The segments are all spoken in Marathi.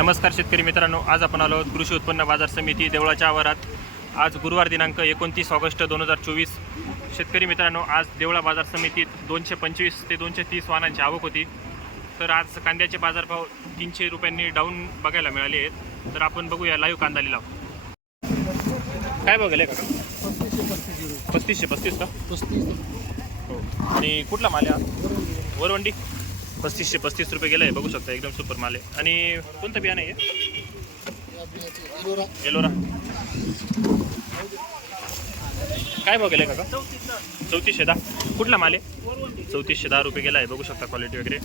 नमस्कार शेतकरी मित्रांनो, आज आपण आलो आहोत कृषी उत्पन्न बाजार समिती देवळाच्या आवारात. आज गुरुवार दिनांक 29 ऑगस्ट 2024. शेतकरी मित्रांनो, आज देवळा बाजार समितीत 225 ते 230 वाहनांची आवक होती. तर आज कांद्याचे बाजारभाव 300 रुपयांनी डाऊन बघायला मिळाले आहेत. तर आपण बघूया लाईव्ह कांदा लिलाव. काय बघायला काका? 3535 का? 35 हो. आणि कुठला माल आहे? वरवंडी 3535 रुपये गेला आहे, बघू शकता. एकदम सुपर माल आहे. आणि कोणतं बियाणं आहे? एलोरा. काय भाव गेलाय काका? 3410. कुठला माल आहे? 3410 रुपये गेला आहे, बघू शकता. क्वालिटी वगैरे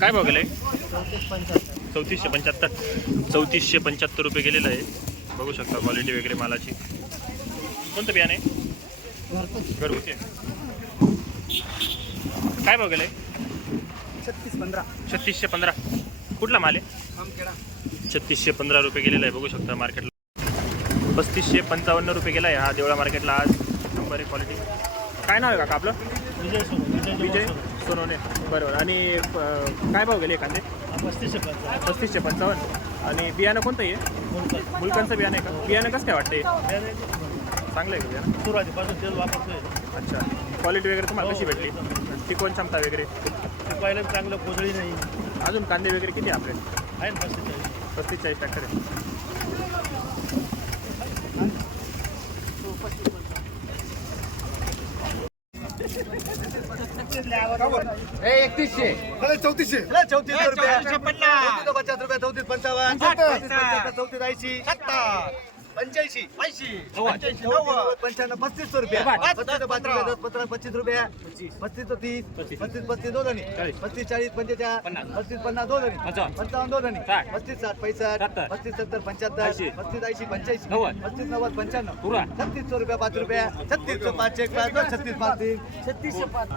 काय भाव गेलाय? 3475. 3475 रुपये गेलेलं आहे, बघू शकता. क्वालिटी वगैरे मालाची. कोणतं बियाणं आहे? घरगुती. काय भाव गेलाय? 3615. कुठला माल आहे? 3615 रुपये गेलेला आहे, बघू शकता. मार्केटला 3555 रुपये गेला आहे हा देवळा मार्केटला आज. नंबर आहे क्वालिटी. काय नाव आहे काका आपलं? विजय सोनवणे. बरोबर. आणि काय भाव गेले कांदे? 3555. आणि बियाणं कोणतं आहे? मुलकांचं बियाणं आहे का? बियाणं कसं काय वाटतंय? चांगलं आहे का बियाणं? सुरुवातीपासून तेल वापरतोय. अच्छा. क्वालिटी वगैरे तुम्हाला कशी भेटली? टिकवण क्षमता वगैरे? ते पहिलं चांगलं कोजळी नाही. अजून कांदे वगैरे किती आपले? आहे ना 35 ट्रॅक्टर आहे. ₹3400 रुपये, 3450 रुपये, 3455, 3480, 85, 90, 95, 35 रुपये, 35 25 रुपये, 35 30, 35 2 जणी, 35 40 45, 35 50 2 जणी, 55 2 जणी, 35 60 65, 35 70 75, 35 80 85, 35 90 95, 3600 रुपये 5 रुपये, 3600 5 1 5 36 5 3, 3600 5.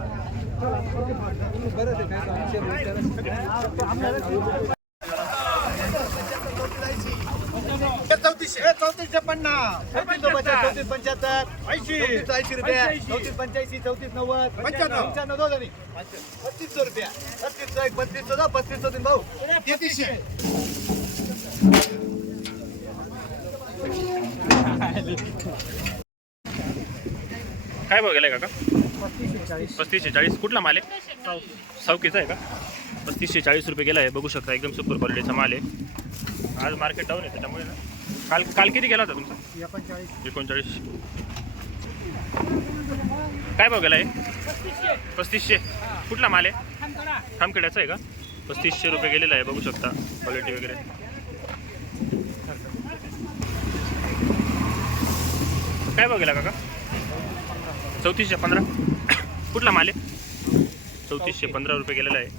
₹3450, 34 75, 80 रुपये, 34 85, 34 90, 95 2 जणी, 3500 रुपये, 3501 3502 3503 भाऊ 3300. काय भाव गेलाय काका? 3540. कुठला माल आहे? सावकीचा आहे का? 3540 रुपये गेला आहे, बघू शकता. एकदम सुपर क्वालिटीचा माल आहे. आज मार्केट डाऊन आहे त्याच्यामुळे ना. काल किती गेला होता तुमचा? 39. काय भाव गेला आहे? 3500. कुठला माल आहे? खामखेड्याचा आहे का? 3500 रुपये गेलेला आहे, बघू शकता. क्वालिटी वगैरे काय भाव गेला काका? 3415. कुठला माल आहे? 3415 रुपये गेलेला आहे.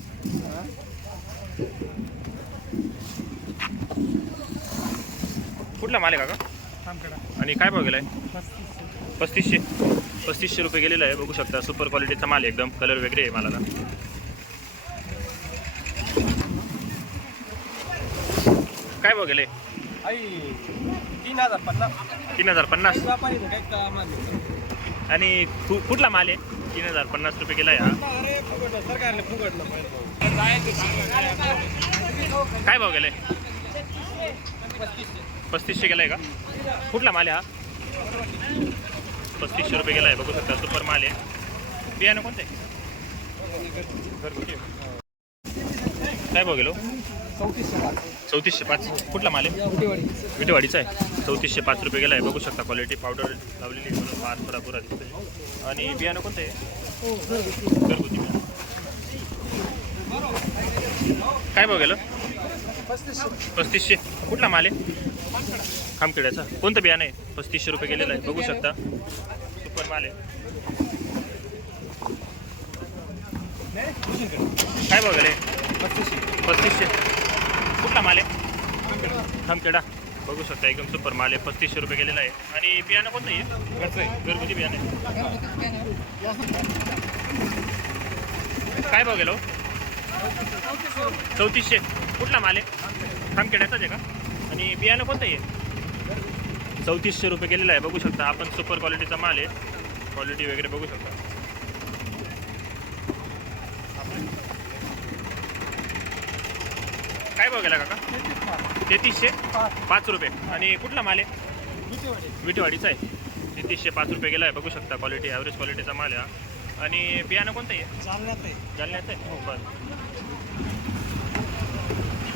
कुठला माल आहे काका? आणि काय भाव गेला आहे? 3500 रुपये गेलेला आहे, बघू शकता. सुपर क्वालिटीचा माल आहे एकदम. कलर वगैरे आहे मालाला. काय भाव गेले? 3050. आणि कुठला माल आहे? 3050 रुपये गेला आहे हा. काय भाव गेले? 3500 गेलाय का? कुठला माल आहे हा? 3500 रुपये गेला आहे, बघू शकता. सुपर माल आहे. बियाणं कोणतं आहे? घरगुती. काय भाव गेलो? 3405. कुठला माल आहे? विटेवाडीचा आहे. 3405 रुपये गेला आहे, बघू शकता. क्वालिटी पावडर लावलेली म्हणून माल थोडा पुरा दिसतोय. आणि बियाणं कोणतं आहे? घरगुती बियाणं. काय भाव गेलं? 3500. कुठला माल आहे? खामखेड्याचा. कोणतं बियाणं आहे? 3500 रुपये गेलेलं आहे, बघू शकता. सुपर माल आहे. काय भाव गेले? 3500. कुठला माल आहे? खामखेडा. बघू शकता. एकदम सुपर माल आहे. 3500 रुपये गेलेला आहे. आणि बियाणं कोणतं आहे? घरगुती बियाणं आहे. काय भाव गेलो? 3400. कुठला माल आहे? खामखेड्याचाच आहे का? आणि बियाणं कोणतं आहे? 3400 रुपये गेलेला आहे, बघू शकता आपण. सुपर क्वालिटीचा माल आहे. क्वालिटी वगैरे बघू शकता. भाव गेला काका? 3305 रुपये. आणि कुठला माल आहे? विटेवाडीचा आहे. 3305 रुपये गेला आहे. बघू शकता क्वालिटी, ॲव्हरेज क्वालिटीचा माल आहे हा. आणि बियाणं कोणतं आहे? जालन्याचं आहे. हो बरं.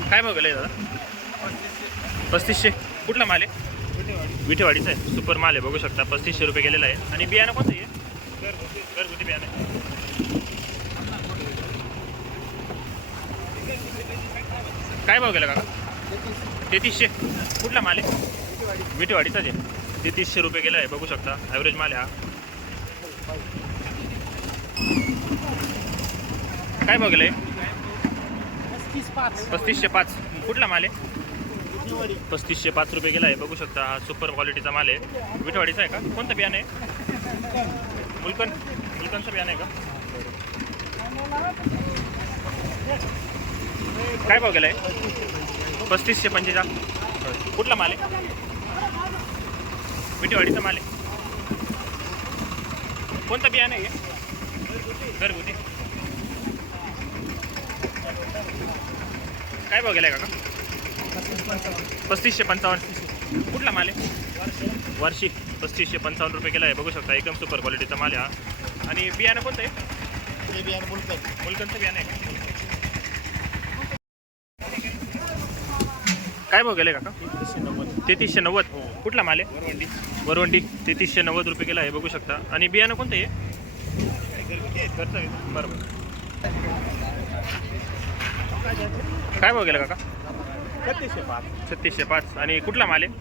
काय भाव गेला आहे दादा? 3500. कुठला माल आहे? विटेवाडीचा आहे. सुपर माल आहे. बघू शकता 3500 रुपये गेलेला आहे. आणि बियाणं कोणतं आहे? घरगुती बियाणं आहे. काय भाव गेला काका? 3300. कुठला माल आहे? विटेवाडीचाच आहे. 3300 रुपये गेला आहे. बघू शकता ॲव्हरेज माल आहे हा. काय भाव गेला आहे? 3505. कुठला माल आहे? 3505 रुपये गेला आहे. बघू शकता हा सुपर क्वालिटीचा माल आहे. विटेवाडीचा आहे का? कोणतं बियाणं आहे? मुलकनचं बियाणं आहे का? काय भाव गेला आहे? 3545. कुठला माल आहे? विटेवाडीचा माल आहे. कोणतं बियाणं आहे? घरगुती. काय भाव गेला आहे काका? 3555. कुठला माल आहे? वर्षी. 3555 रुपये गेला आहे. बघू शकता एकदम सुपर क्वालिटीचा माल आहे हा. आणि बियाणं कोणतं आहे? मुलकनचं बियाणं आहे का? काय भाव गेले काका? 3390. कुठला माल आहे? वरवंडी. 3390 रुपये गेला आहे. बघू शकता. आणि बियाणं कोणतं आहे? घरचं आहे. बरोबर. काय भाव गेला काका? 3605. आणि कुठला माल आहे?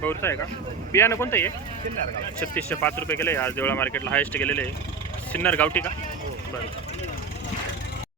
गौरचा आहे का? बियाणं कोणतं आहे? 3605 रुपये गेलं आहे. आज देवळा मार्केटला हायेस्ट गेलेलं आहे. सिन्नर गावठी का? बरं.